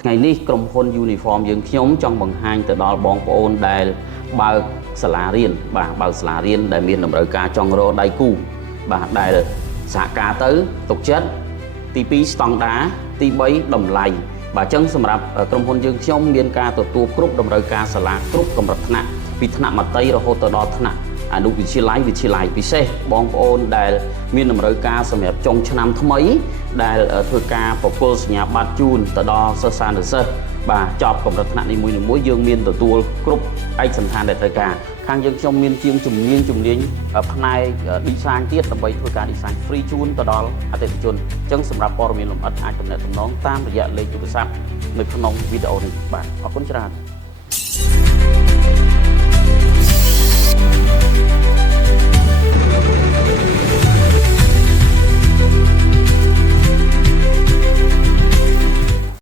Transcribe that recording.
ថ្ងៃនេះក្រុមហ៊ុន Uniform យើងខ្ញុំចង់បង្ហាញទៅដល់បងប្អូនដែលបើកសាលារៀនបាទបើកសាលារៀនដែលមានតម្រូវការចង់រកដៃគូបាទដែលសហការទៅទុកចិត្តទី2ស្តង់ដារទី3តម្លៃបាទអញ្ចឹងសម្រាប់ក្រុមហ៊ុនយើងខ្ញុំមានការទទួលគ្រប់តម្រូវការសាលាគ្រប់កម្រិតថ្នាក់ពីថ្នាក់មត្តេយ្យរហូតទៅដល់ថ្នាក់អនុវិទ្យាល័យវិទ្យាល័យពិសេសបងប្អូនដែលមានតម្រូវការសម្រាប់ចុងឆ្នាំថ្មីដែលធ្វើការប្រគល់សញ្ញាបត្រជូនទៅដល់សិស្សានុសិស្សបាទចប់កម្រិតថ្នាក់នីមួយៗយើងមានទទួលគ្រប់ឯកសណ្ឋានដែលត្រូវការខាងយើងខ្ញុំមានជាងជំនាញផ្នែក design ទៀតដើម្បីធ្វើការ design free ជូនទៅដល់អតិថិជនអញ្ចឹងសម្រាប់ព័ត៌មានលម្អិតអាចទំនាក់ទំនងតាមរយៈលេខទូរស័ព្ទនៅក្នុងវីដេអូនេះបាទអរគុណច្រើន